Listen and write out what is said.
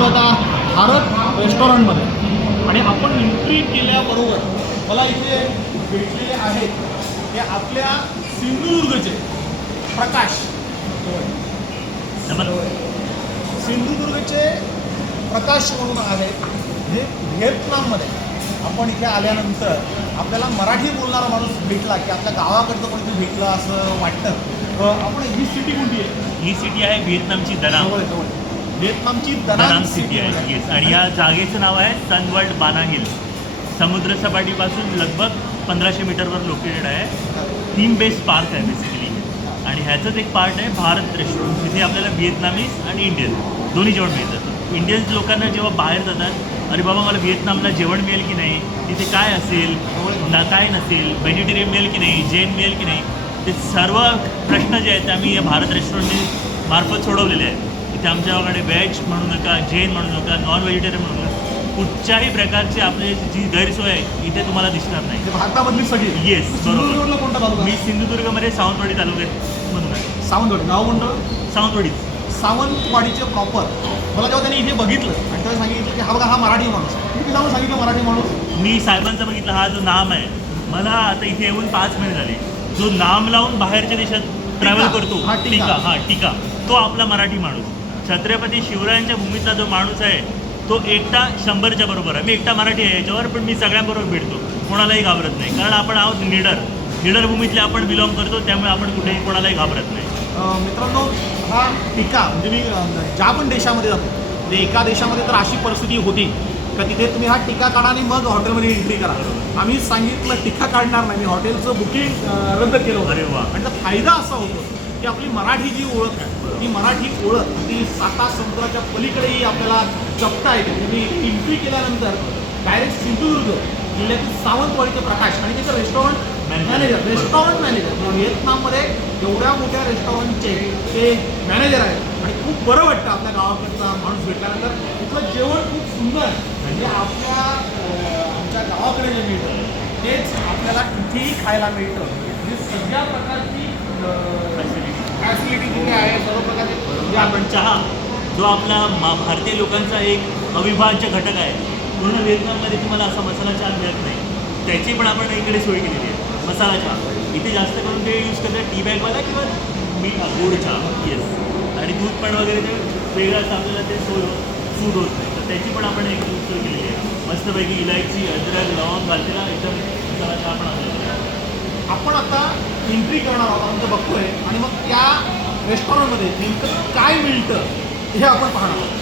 आलो आता भारत रेस्टॉरंटमध्ये. आणि आपण एंट्री केल्याबरोबर मला इथे भेटलेले आहेत हे आपल्या सिंधुदुर्गचे प्रकाश. सिंधुदुर्गचे प्रकाश म्हणून आहेत हे व्हिएतनाममध्ये. आपण इथे आल्यानंतर आपल्याला मराठी बोलणारा माणूस भेटला की आपल्या गावाकडचं कोणीतरी भेटलं असं वाटतं. आपण ही सिटी कोणती आहे? ही सिटी आहे व्हिएतनामची दनाम जवळ दनाम दनाम सिटी आहे. येस आणि या जागेचं नाव आहे सनवर्ल्ड बाना हिल समुद्र सपाटीपासून लगभग पंधराशे मीटरवर लोकेटेड आहे. थीम बेस्ड पार्क आहे बेसिकली आणि ह्याचंच एक पार्ट आहे भारत रेस्टॉरंट. तिथे आपल्याला व्हिएतनामीज आणि इंडियन दोन्ही जेवण मिळतात इंडियन्स लोकांना जेव्हा बाहेर जातात अरे बाबा मला व्हिएतनामला जेवण मिळेल की नाही? तिथे काय असेल? ना काय नसेल? व्हेजिटेरियन मिळेल की नाही? जैन मिळेल की नाही? ते सर्व प्रश्न जे आहेत ते आम्ही या भारत रेस्टॉरंटने मार्फत सोडवलेले आहेत. इथे आमच्याकडे व्हेज म्हणू नका जैन म्हणू नका नॉन व्हेजिटेरियन म्हणू नका कुठच्याही प्रकारची आपली जी गैरसोय आहे इथे तुम्हाला दिसणार नाही. भारतामधली सगळी? Yes, बरोबर. सिंधुदुर्गला कोणता तालुका मी सिंधुदुर्गमध्ये सावंतवाडी तालुक्यात म्हणून आहे. सावंतवाडी. गाव कोणतं? सावंतवाडीच. सावंतवाडीचे प्रॉपर मला जेव्हा त्यांनी इथे बघितलं आणि तेव्हा सांगितलं की हा बघा हा मराठी माणूस आहे. मी जाऊन सांगितलं मराठी माणूस? मी साहेबांचा बघितला हा जो नाम आहे मला आता इथे येऊन पाच महिने झाले. जो नाम लावून बाहेरच्या देशात ट्रॅव्हल. करतो हा. टीका हा टीका. तो आपला मराठी माणूस. छत्रपती शिवरायांच्या भूमीतला जो माणूस आहे तो एकटा शंभरच्या बरोबर आहे. मी एकटा मराठी आहे याच्यावर पण मी सगळ्यांबरोबर भेटतो कोणालाही घाबरत नाही. कारण आपण आहोत निडर निडर भूमीतले आपण बिलॉंग करतो त्यामुळे आपण कुठेही कोणालाही घाबरत नाही. मित्रांनो हा टीका म्हणजे मी ज्या पण देशामध्ये जातो म्हणजे एका देशामध्ये तर अशी परिस्थिती होती का तिथे तुम्ही हा टीका काढा आणि मग हॉटेलमध्ये एंट्री करा. आम्ही सांगितलं टीका काढणार नाही. मी हॉटेलचं बुकिंग रद्द केलं होतं. वा. आणि त्याचा फायदा असा होतो की आपली मराठी जी ओळख आहे ती मराठी ओळख ती साता समुद्राच्या पलीकडेही आपल्याला जपता येते. तुम्ही एंट्री केल्यानंतर डायरेक्ट सिंधुदुर्ग जिल्ह्यातील सावंतवाडीचे प्रकाश आणि त्याचे रेस्टॉरंट. मॅनेजर रेस्टॉरंट मॅनेजर व्हिएतनाममध्ये एवढ्या मोठ्या रेस्टॉरंटचे ते मॅनेजर आहेत. आणि खूप बरं वाटतं आपल्या गावाकडचा माणूस भेटल्यानंतर. तिथलं जेवण खूप सुंदर आहे. म्हणजे आपल्या आमच्या गावाकडे जे मिळतं तेच आपल्याला इथेही खायला मिळतं म्हणजे सगळ्या प्रकारची फॅसिलिटी तिथे आहे सर्व प्रकारचे. जे आपण चहा जो आपला मा भारतीय लोकांचा एक अविभाज्य घटक आहे पूर्ण व्हिएतनाममध्ये तुम्हाला असा मसाला चहा मिळत नाही. त्याची पण आपण इकडे सोय केलेली आहे. मसाला चहा. इथे जास्त करून ते यूज करतात टी बॅगवाला किंवा मी गोड चहा. येस आणि दूध पण वगैरे ते वेगळं असं आपल्याला ते सोय सूट होत नाही. तर त्याची पण आपण एक सोय केलेली आहे. मस्तपैकी इलायची अद्रक लवंग घालतेला एकदम मसाला आपण आपण आता एंट्री करणार आहोत आमचं बघतोय. आणि मग त्या रेस्टॉरंटमध्ये नेमकं काय मिळतं हे आपण पाहणार आहोत.